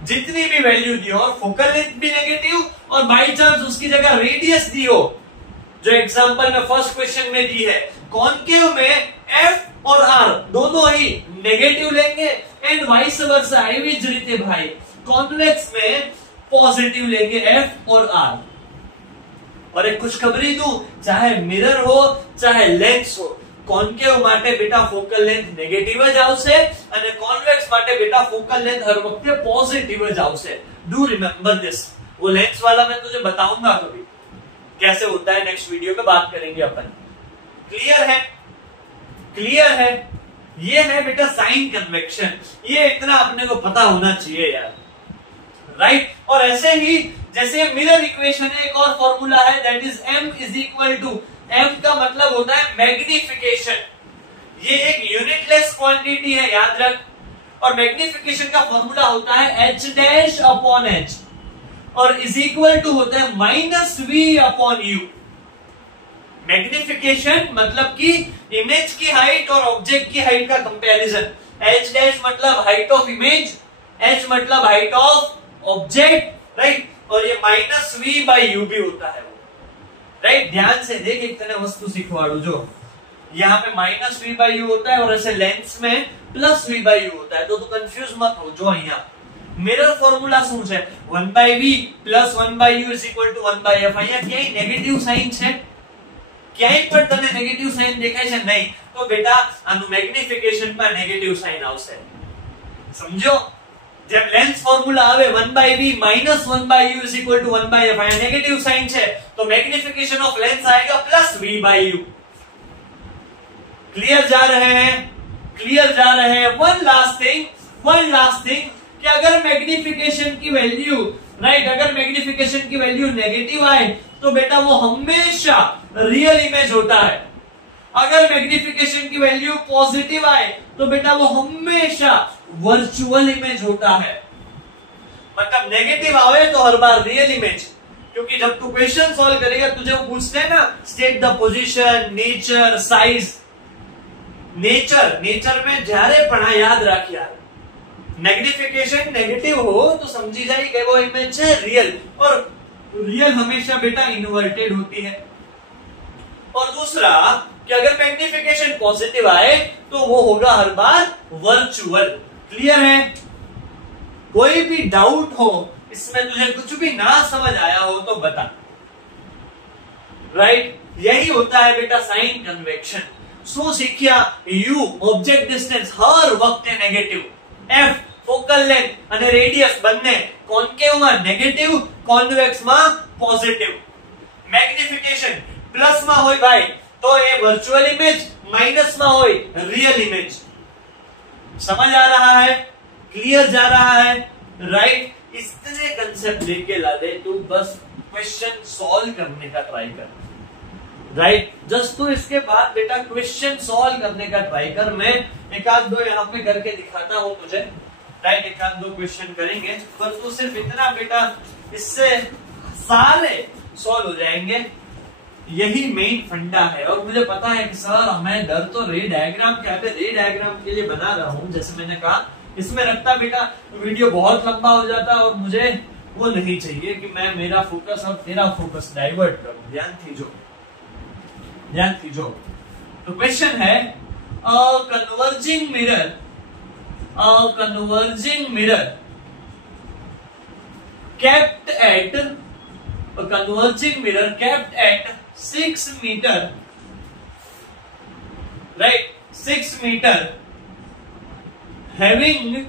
जितनी भी वैल्यू दी हो, और फोकल लेंथ भी नेगेटिव, और बाय चांस उसकी जगह रेडियस दी हो, जो एग्जांपल में फर्स्ट क्वेश्चन में दी है। कॉन्केव में एफ और आर दोनों ही नेगेटिव लेंगे एंड वाइस वर्सा, एवी ज रीते भाई कॉन्वेक्स में पॉजिटिव लेंगे एफ और आर। और एक खुशखबरी दूं, चाहे मिरर हो चाहे लेंस हो, कॉन्केव माटे बेटा फोकल लेंथ नेगेटिव ज आवशे અને કોન્વેક્સ माटे बेटा फोकल लेंथ हर वक्त पॉजिटिव ज आवशे। Do remember this. वो लेंस वाला मैं तुझे बताऊंगा कभी कैसे होता है, नेक्स्ट वीडियो में बात करेंगे अपन। क्लियर है? क्लियर है? ये है बेटा साइन कन्वेक्शन, ये इतना अपने को पता होना चाहिए यार। राइट, और ऐसे ही जैसे मिरर इक्वेशन है, एक और फॉर्मूला है that is m is equal to, m का मतलब होता है मैग्निफिकेशन। ये एक यूनिटलेस क्वांटिटी है, याद रख। और मैग्निफिकेशन का फॉर्मूला होता है h डैश अपॉन h और इज इक्वल टू होता है minus v upon u। Magnification मतलब कि इमेज की हाइट और ऑब्जेक्ट की हाइट का कंपैरिजन। h डैश मतलब हाइट ऑफ इमेज, h मतलब हाइट ऑफ ऑब्जेक्ट, राइट, और ये माइनस v बाई u भी होता है। राइट, ध्यान से देख, एक तरह वस्तु सिखवाड़ू, जो यहाँ पे माइनस v बाई u होता है और ऐसे लेंस में प्लस v बाई u होता है, तो कंफ्यूज मत हो। जो यहाँ मिरर फॉर्मूला શું છે, 1/v plus 1/u is equal to 1/f। અહીંયા ક્યાંય નેગેટિવ સાઈન છે? ક્યાંય પણ તને નેગેટિવ સાઈન દેખાય છે? નહીં, તો બેટા આનું મેગ્નિફિકેશન માં નેગેટિવ સાઈન આવશે। સમજો? जब लेंस फॉर्मूला आवे 1/v minus 1/u is equal to 1/f, यहाँ नेगेटिव साइन है तो मैग्निफिकेशन ऑफ लेंस आएगा प्लस v/u। क्लियर जा रहे हैं? क्लियर जा रहे हैं। वन लास्ट थिंग कि अगर मैग्निफिकेशन की वैल्यू, राइट, अगर मैग्निफिकेशन की वैल्यू नेगेटिव आए तो बेटा वो हमेशा रियल इमेज होता है। अगर मैग्निफिकेशन की वैल्यू पॉजिटिव आए तो बेटा वो हमेशा वर्चुअल इमेज होता है। मतलब नेगेटिव आवे तो हर बार रियल इमेज, क्योंकि जब तू क्वेश्चन सॉल्व करेगा तुझे वो पूछते हैं ना, state the position, nature, size. Nature में જ્યારે પણ याद रख यार, मैग्निफिकेशन नेगेटिव हो तो समझी जाएगी वो इमेज है रियल, और रियल हमेशा बेटा इन्वर्टेड होती है। और दूसरा कि अगर मैग्निफिकेशन पॉजिटिव आए तो वो होगा हर बार वर्चुअल। क्लियर है? कोई भी डाउट हो इसमें, तुझे कुछ भी ना समझ आया हो तो बता। राइट, यही होता है बेटा साइन कन्वेक्शन। શું શીખ્યા? u ઓબ્જેક્ટ ડિસ્ટન્સ હર વખતે નેગેટિવ, f ફોકલ લેન્થ અને રેડિયસ બંને કોન્કેવ માં નેગેટિવ, કોન્વેક્સ માં પોઝિટિવ। મેગ્નિફિકેશન પ્લસ માં હોય ભાઈ તો એ વર્ચ્યુઅલ ઇમેજ, माइनस में हो रियल इमेज। समझ आ रहा है? क्लियर जा रहा है? राइट, इतने कंसेप्ट लेके ला दे तू, बस क्वेश्चन सॉल्व करने का ट्राई कर। राइट, जस्ट तू इसके बाद बेटा क्वेश्चन सॉल्व करने का ट्राई कर। मैं एक आध दो यहाँ पे करके दिखाता हूँ तुझे। राइट, एक आध दो क्वेश्चन करेंगे, पर तू सिर्फ इतना बेटा, इससे सारे सॉल्व हो जाएंगे। यही मेन फंडा है। और मुझे पता है कि सर हमें डर तो रे डायग्राम क्या है, रे डायग्राम के लिए बना रहा हूँ, जैसे मैंने कहा इसमें रखता बेटा वीडियो बहुत लंबा हो जाता, और मुझे वो नहीं चाहिए कि मैं मेरा फोकस और तेरा फोकस डाइवर्ट करूं। ध्यान थीजो, ध्यान थीजो। तो क्वेश्चन है, converging mirror kept at a converging mirror kept at 6 meter, right, 6 meter, having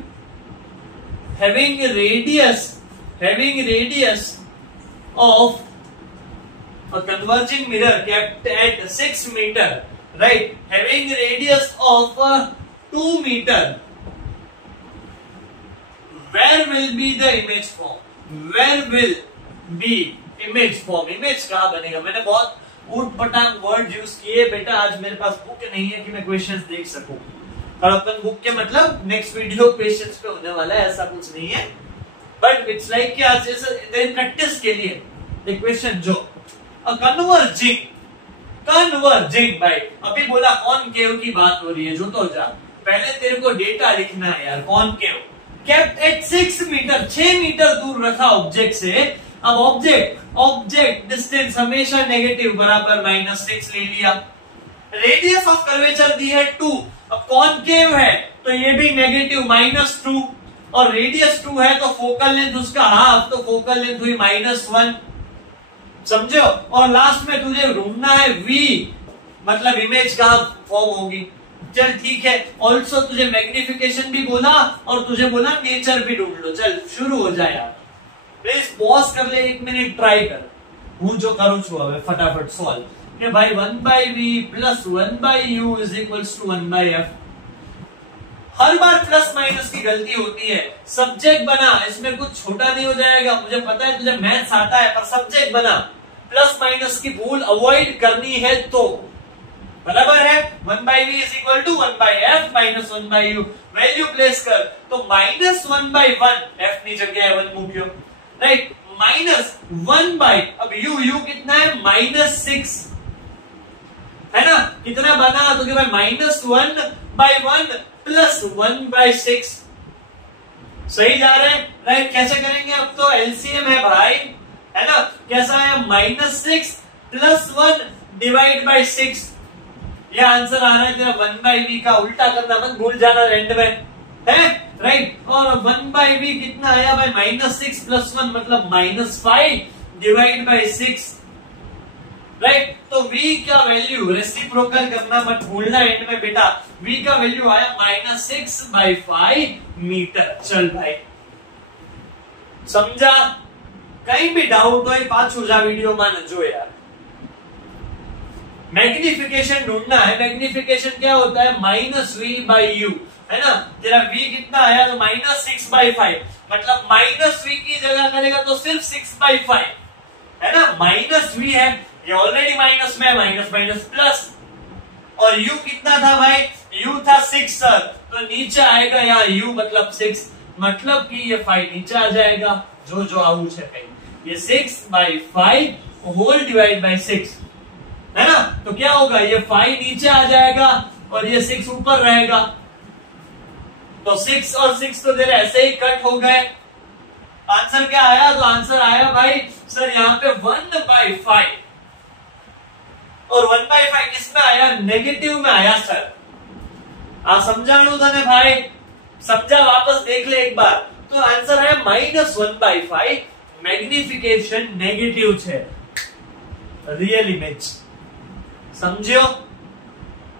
radius of a converging mirror kept at 6 meter, right, having radius of 2 meter, where will be the image form? Where will be image form? Image कहाँ बनेगा? मैंने बहुत ऊट पटांग वर्ड यूज किए बेटा। आज मेरे पास बुक नहीं है कि मैं क्वेश्चंस देख सकूं, और अपन बुक के मतलब नेक्स्ट वीडियो क्वेश्चंस पे होने वाला है, ऐसा कुछ नहीं है। बट इट्स लाइक कि आज जैसे प्रैक्टिस के लिए एक क्वेश्चन जो कन्वर्जिंग भाई, अभी कौन कॉनकेव की बात हो रही है, जो तो जा पहले तेरे को डेटा लिखना है यार। Concave kept at 6 metre, 6 metre दूर रखा ऑब्जेक्ट से। अब ऑब्जेक्ट डिस्टेंस हमेशा नेगेटिव, बराबर -6 ले लिया। रेडियस ऑफ कर्वेचर दी है 2, अब कॉनकेव है तो ये भी नेगेटिव -2, और रेडियस 2 है तो फोकल लेंथ उसका हाफ, तो फोकल लेंथ हुई -1। समझो? और लास्ट में तुझे ढूंढना है v, मतलब इमेज कहां फॉर्म होगी। चल ठीक है, ऑल्सो तुझे मैग्निफिकेशन भी बोला और तुझे बोला नेचर भी ढूंढ लो। चल शुरू हो जाए यार, प्लीज पॉज कर ले, 1 मिनट ट्राई कर। हूं जो करूं छु हवे फटाफट सॉल्व कि भाई 1/v + 1/u = 1/f। हर बार प्लस माइनस की गलती होती है। सब्जेक्ट बना, इसमें कुछ छोटा नहीं हो जाएगा। मुझे पता है तुझे मैथ्स आता है, पर सब्जेक्ट बना, प्लस माइनस की भूल अवॉइड करनी है तो बराबर है। 1/v = 1/f - 1/u। Value place कर तो -1/1, f की जगह 1 मूक्यो, राइट, -1/, अब u कितना है -6 है ना। कितना बना तो कि भाई -1/1 + 1/6, सही जा रहे हैं। राइट, कैसे करेंगे? अब तो एलसीएम है भाई, है ना। कैसा है? -6 + 1 / 6। यह आंसर आ रहा है तेरा 1/v का। उल्टा करना मत भूल जाना एंड में, है राइट। और 1/v कितना आया भाई? -6 + 1 मतलब -5 / 6, राइट। तो v का वैल्यू रेसिप्रोकल करना मत भूलना एंड में बेटा। v का वैल्यू आया -6/5 मीटर। चल भाई, समझा? कहीं भी डाउट हो पाछू जा वीडियो मान जो यार। मैग्निफिकेशन ढूंढना है। मैग्निफिकेशन क्या होता है? -v/u, है ना। तेरा v कितना आया? तो -6/5, मतलब -v की जगह करेगा तो सिर्फ 6/5, है ना। -v है, ये ऑलरेडी माइनस में, माइनस प्लस। और u कितना था भाई? u था 6 सर, तो नीचे आएगा यहाँ u मतलब 6, मतलब कि ये 5 नीचे आ जाएगा। जो आऊ है कहीं, ये 6/5 होल / 6, है ना। तो क्या होगा? ये 5 नीचे आ जाएगा और ये 6 ऊपर रहेगा। तो 6 और 6 तो तेरे ऐसे ही कट हो गए। आंसर क्या आया? तो आंसर आया भाई सर यहाँ पे 1/5 और 1/5 किस में आया? नेगेटिव में आया सर। समझाणु था ने भाई, समझा? वापस देख ले एक बार। तो आंसर है -1/5 मैग्निफिकेशन नेगेटिव है रियल इमेज। समझियो?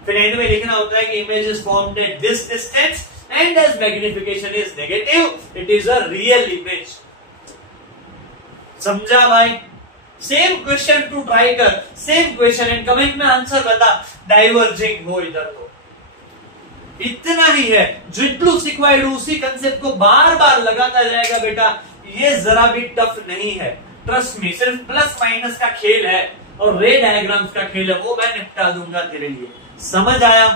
फिर एंड में लिखना होता है कि image is formed at this distance and as magnification is negative it is a real image. समझा भाई? सेम क्वेश्चन तू ट्राई कर, सेम क्वेश्चन एंड कमेंट में आंसर बता। डाइवर्जिंग हो इधर तो इतना ही है। जितलू सिखवाइड उसी कंसेप्ट को बार बार लगाता जाएगा बेटा। ये जरा भी टफ नहीं है, ट्रस्ट मी। सिर्फ प्लस माइनस का खेल है और रे डायग्राम्स का खेल है, वो मैं निपटा दूंगा तेरे लिए। समझ आया?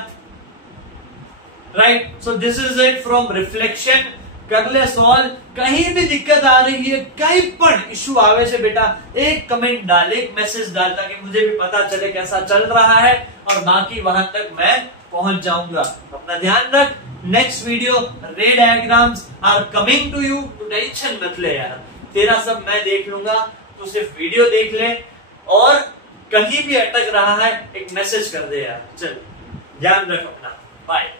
Right. So this is it from reflection. कर ले सॉल्व। कहीं भी दिक्कत आ रही है, कहीं पण इश्यू आवे से बेटा एक कमेंट डाल, एक मैसेज डाल, ताकि मुझे भी पता चले कैसा चल रहा है और बाकी वहां तक मैं पहुंच जाऊंगा। अपना ध्यान रख। Next video ray diagrams are coming to you. तू टेंशन मत ले यार, तेरा सब मैं देख लूंगा। तू सिर्फ वीडियो देख ले और कहीं भी अटक रहा है एक मैसेज कर दे यार। चल ध्यान रख अपना। बाय।